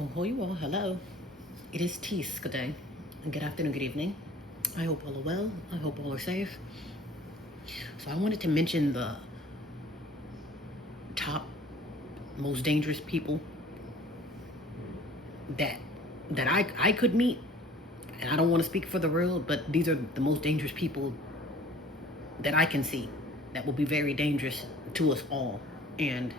Oh, you all, hello. It is Tees. Good day. Good afternoon, good evening. I hope all are well. I hope all are safe. So I wanted to mention the top most dangerous people that I could meet. And I don't want to speak for the world, but these are the most dangerous people that I can see that will be very dangerous to us all. And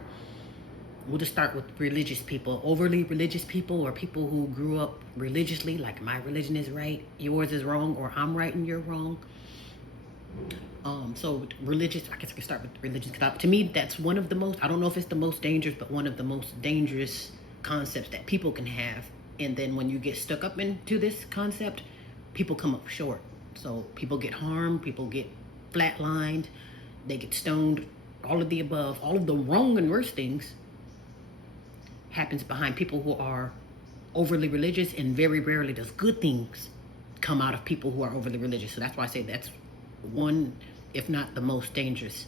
we'll just start with religious people, overly religious people, or people who grew up religiously, like my religion is right, yours is wrong, or I'm right and you're wrong. So religious, I guess we can start with religious. To me, that's one of the most, I don't know if it's the most dangerous, but one of the most dangerous concepts that people can have. And then when you get stuck up into this concept, people come up short. So people get harmed, people get flatlined, they get stoned, all of the above, all of the wrong and worse things happens behind people who are overly religious, and very rarely does good things come out of people who are overly religious. So that's why I say that's one, if not the most dangerous.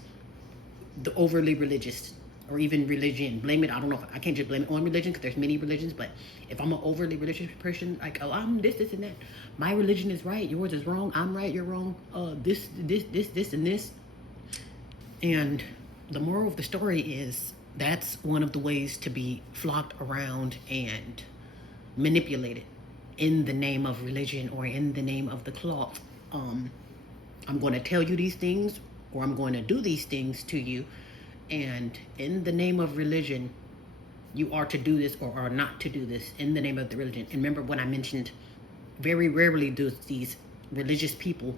The overly religious, or even religion. Blame it, I don't know, I can't just blame it on religion because there's many religions, but if I'm an overly religious person, like, oh, I'm this, and that. My religion is right, yours is wrong, I'm right, you're wrong, this, and this. And the moral of the story is that's one of the ways to be flocked around and manipulated in the name of religion or in the name of the cloth. I'm going to tell you these things, or I'm going to do these things to you, and in the name of religion, you are to do this or are not to do this in the name of the religion. And remember when I mentioned very rarely do these religious people,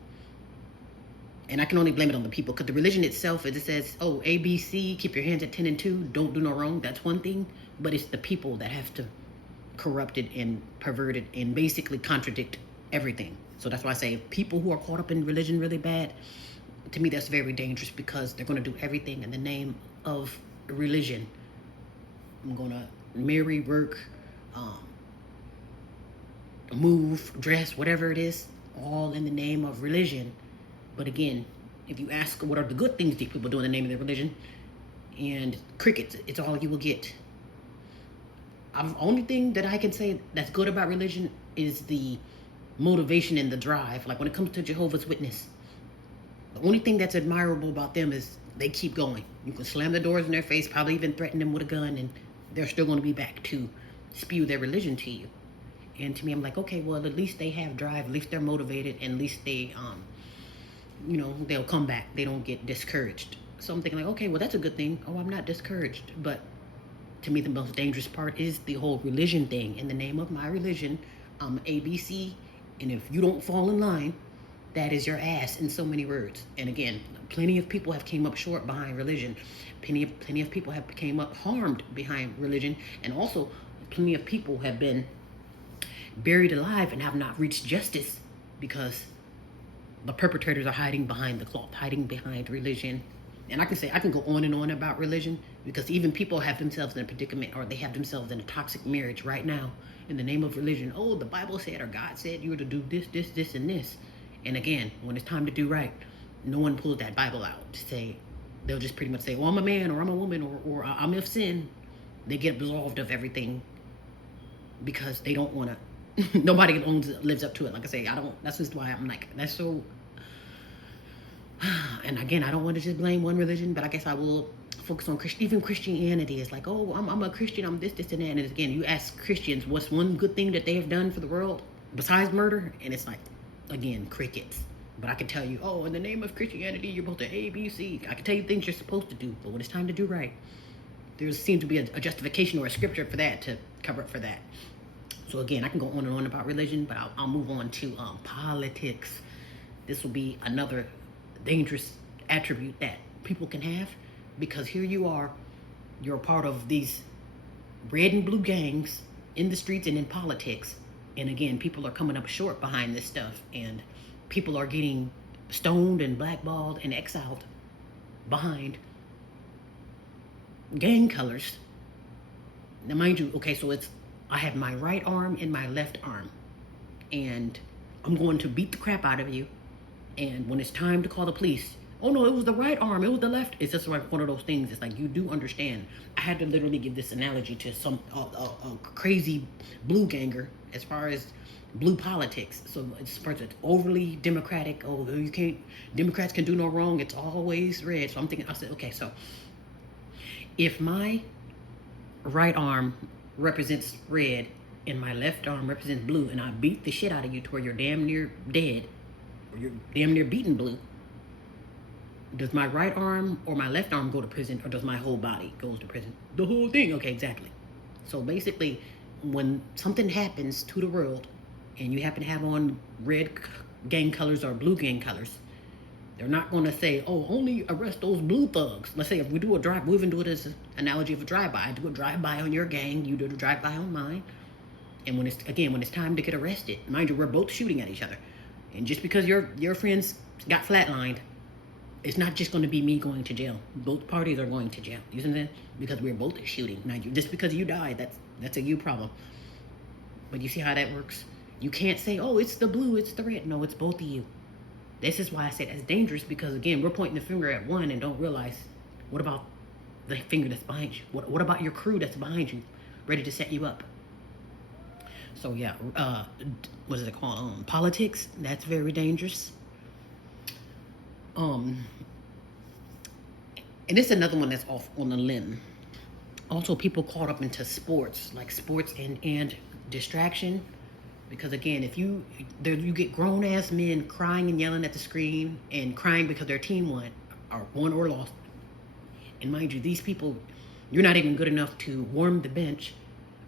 and I can only blame it on the people, because the religion itself, it says, oh, A, B, C, keep your hands at 10 and 2, don't do no wrong. That's one thing. But it's the people that have to corrupt it and pervert it and basically contradict everything. So that's why I say people who are caught up in religion really bad, to me, that's very dangerous, because they're going to do everything in the name of religion. I'm going to marry, work, move, dress, whatever it is, all in the name of religion. But again, if you ask what are the good things these people do in the name of their religion, and crickets, it's all you will get. The only thing that I can say that's good about religion is the motivation and the drive. Like when it comes to Jehovah's Witness, the only thing that's admirable about them is they keep going. You can slam the doors in their face, probably even threaten them with a gun, and they're still going to be back to spew their religion to you. And to me, I'm like, okay, well, at least they have drive, at least they're motivated, and at least they, they'll come back. They don't get discouraged. So I'm thinking like, okay, well, that's a good thing. Oh, I'm not discouraged. But to me, the most dangerous part is the whole religion thing. In the name of my religion, I'm ABC, and if you don't fall in line, that is your ass, in so many words. And again, plenty of people have came up short behind religion. Plenty of people have came up harmed behind religion, and also plenty of people have been buried alive and have not reached justice because the perpetrators are hiding behind the cloth, hiding behind religion. And I can go on and on about religion, because even people have themselves in a predicament, or they have themselves in a toxic marriage right now in the name of religion. Oh, the Bible said, or God said you were to do this, and this. And again, when it's time to do right, no one pulls that Bible out to say, they'll just pretty much say, well, I'm a man, or I'm a woman, or I'm of sin. They get absolved of everything because they don't want to. Nobody lives up to it. Like I say, that's just why I'm like, that's so. And again, I don't want to just blame one religion, but I guess I will focus on even Christianity. Is like, oh, I'm a Christian, I'm this, and that. And again, you ask Christians, what's one good thing that they have done for the world besides murder? And it's like, again, crickets. But I can tell you, oh, in the name of Christianity, you're supposed to A, B, C. I can tell you things you're supposed to do, but when it's time to do right, there seems to be a justification or a scripture for that to cover up for that. So again, I can go on and on about religion, but I'll move on to politics. This will be another dangerous attribute that people can have, because here you are, you're a part of these red and blue gangs in the streets and in politics. And again, people are coming up short behind this stuff, and people are getting stoned and blackballed and exiled behind gang colors. Now, mind you, okay, so I have my right arm and my left arm, and I'm going to beat the crap out of you. And when it's time to call the police, oh no, it was the right arm, it was the left. It's just like one of those things. It's like you do understand. I had to literally give this analogy to some crazy blue ganger as far as blue politics. So it's overly democratic. Oh, you can't. Democrats can do no wrong. It's always red. So I'm thinking. I said, okay, so if my right arm represents red and my left arm represents blue, and I beat the shit out of you to where you're damn near dead, or you're damn near beaten blue, does my right arm or my left arm go to prison, or does my whole body go to prison? The whole thing. Okay, exactly. So basically, when something happens to the world and you happen to have on red gang colors or blue gang colors, they're not going to say, oh, only arrest those blue thugs. Let's say if we do a drive, we even do it as an analogy of a drive-by. I do a drive-by on your gang, you do a drive-by on mine. And when it's time to get arrested, mind you, we're both shooting at each other. And just because your friends got flatlined, it's not just going to be me going to jail. Both parties are going to jail. You see what I'm saying? Because we're both shooting. Mind you, just because you died, that's a you problem. But you see how that works? You can't say, oh, it's the blue, it's the red. No, it's both of you. This is why I say that's dangerous, because again, we're pointing the finger at one and don't realize, what about the finger that's behind you? What about your crew that's behind you, ready to set you up? So yeah, what is it called? Politics, that's very dangerous. And it's another one that's off on a limb. Also, people caught up into sports, like sports and distraction. Because again, if you get grown ass men crying and yelling at the screen and crying because their team won or lost. And mind you, these people, you're not even good enough to warm the bench,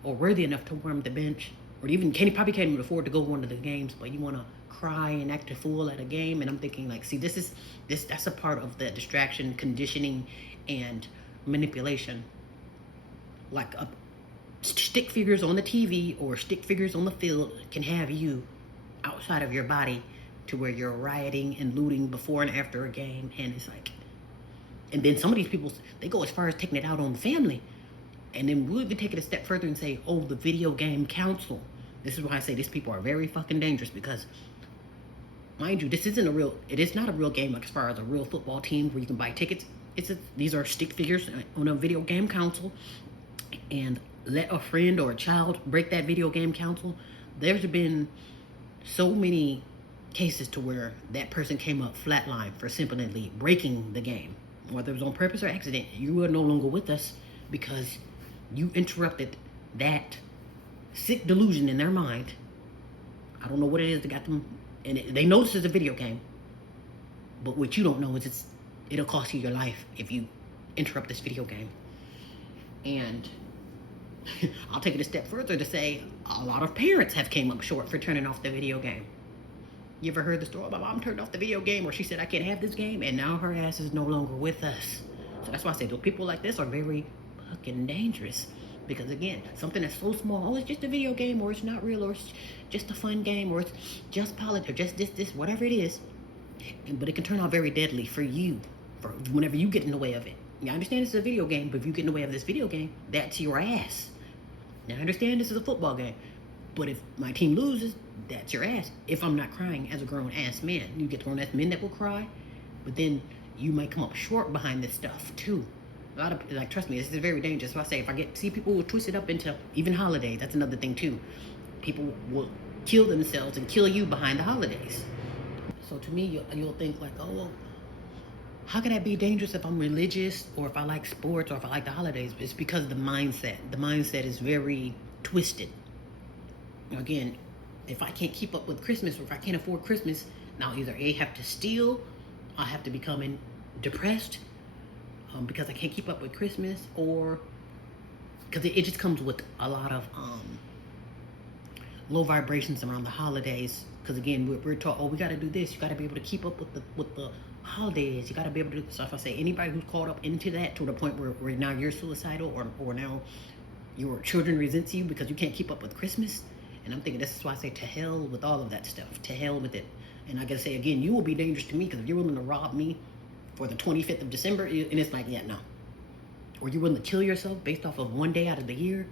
or worthy enough to warm the bench, or even probably can't even afford to go one of the games, but you want to cry and act a fool at a game. And I'm thinking, like, see, that's a part of the distraction, conditioning, and manipulation. Like stick figures on the TV or stick figures on the field can have you outside of your body to where you're rioting and looting before and after a game. And it's like, and then some of these people, they go as far as taking it out on the family. And then we'll even take it a step further and say, oh, the video game council. This is why I say these people are very fucking dangerous, because mind you, it is not a real game, like as far as a real football team where you can buy tickets. These are stick figures on a video game console, and let a friend or a child break that video game console. There's been so many cases to where that person came up flatline for simply breaking the game. Whether it was on purpose or accident, you are no longer with us because you interrupted that sick delusion in their mind. I don't know what it is that got them, and they know this is a video game, but what you don't know is it'll cost you your life if you interrupt this video game. And I'll take it a step further to say a lot of parents have came up short for turning off the video game. You ever heard the story? My mom turned off the video game, or she said I can't have this game, and now her ass is no longer with us. So that's why I say those people like this are very fucking dangerous. Because again, something that's so small, oh, it's just a video game, or it's not real, or it's just a fun game, or it's just politics, or just this, whatever it is. But it can turn out very deadly for you, for whenever you get in the way of it. I understand this is a video game, but if you get in the way of this video game, that's your ass. Now, I understand this is a football game, but if my team loses, that's your ass. If I'm not crying as a grown-ass man. You get grown-ass men that will cry, but then you might come up short behind this stuff, too. A lot of, like, trust me, this is very dangerous. So I say, if I see people will twist it up into even holidays, that's another thing, too. People will kill themselves and kill you behind the holidays. So to me, you'll think, like, oh, well, how can that be dangerous if I'm religious, or if I like sports, or if I like the holidays? It's because of the mindset. The mindset is very twisted. Again, if I can't keep up with Christmas, or if I can't afford Christmas, now either A, have to steal, I have to become depressed because I can't keep up with Christmas, or because it just comes with a lot of low vibrations around the holidays. Because again, we're taught, oh, we got to do this. You got to be able to keep up with the holidays. You got to be able to do stuff. I say anybody who's caught up into that to the point where now you're suicidal, or now your children resents you because you can't keep up with Christmas. And I'm thinking, this is why I say to hell with all of that stuff. To hell with it. And I gotta say again, you will be dangerous to me, because if you're willing to rob me for the 25th of December, and it's like, yeah, no. Or you're willing to kill yourself based off of one day out of the year,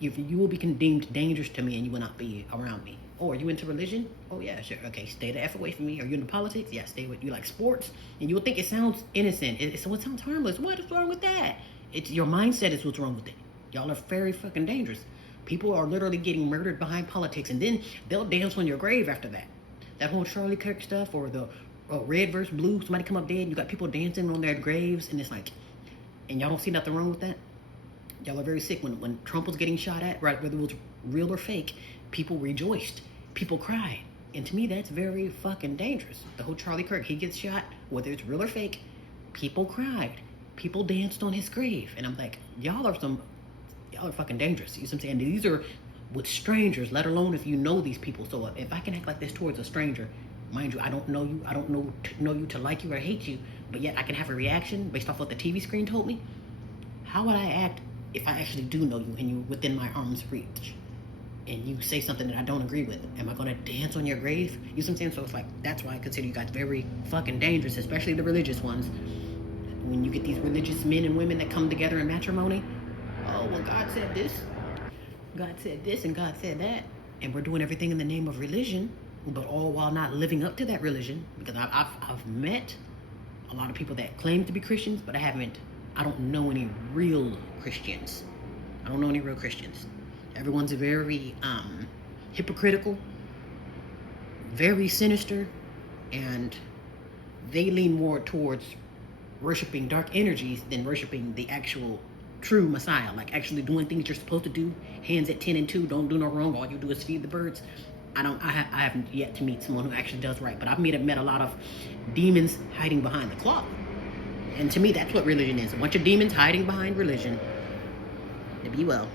You will be deemed dangerous to me and you will not be around me. Oh, are you into religion? Oh yeah, sure. Okay, stay the F away from me. Are you into politics? Yeah, stay with you. Like sports? And you'll think it sounds innocent. It sounds harmless. What is wrong with that? It's your mindset is what's wrong with it. Y'all are very fucking dangerous. People are literally getting murdered behind politics, and then they'll dance on your grave after that. That whole Charlie Kirk stuff, or the red versus blue, somebody come up dead, and you got people dancing on their graves, and it's like, and y'all don't see nothing wrong with that? Y'all are very sick. When Trump was getting shot at, right, whether it was real or fake, people rejoiced. People cried. And to me, that's very fucking dangerous. The whole Charlie Kirk, he gets shot, whether it's real or fake, people cried. People danced on his grave. And I'm like, y'all are fucking dangerous. You know what I'm saying? These are with strangers, let alone if you know these people. So if I can act like this towards a stranger, mind you, I don't know you. I don't know you to like you or hate you, but yet I can have a reaction based off what the TV screen told me. How would I act if I actually do know you and you're within my arm's reach and you say something that I don't agree with? Am I gonna dance on your grave? You know what I'm saying? So it's like, that's why I consider you guys very fucking dangerous, especially the religious ones. When you get these religious men and women that come together in matrimony, oh, well, God said this, and God said that, and we're doing everything in the name of religion, but all while not living up to that religion. Because I've met a lot of people that claim to be Christians, but I don't know any real Christians. Everyone's very hypocritical, very sinister, and they lean more towards worshiping dark energies than worshiping the actual true Messiah, like actually doing things you're supposed to do. Hands at 10 and 2, don't do no wrong. All you do is feed the birds. I haven't yet to meet someone who actually does right, but I've met a lot of demons hiding behind the cloth. And to me, that's what religion is. A bunch of demons hiding behind religion. To be well.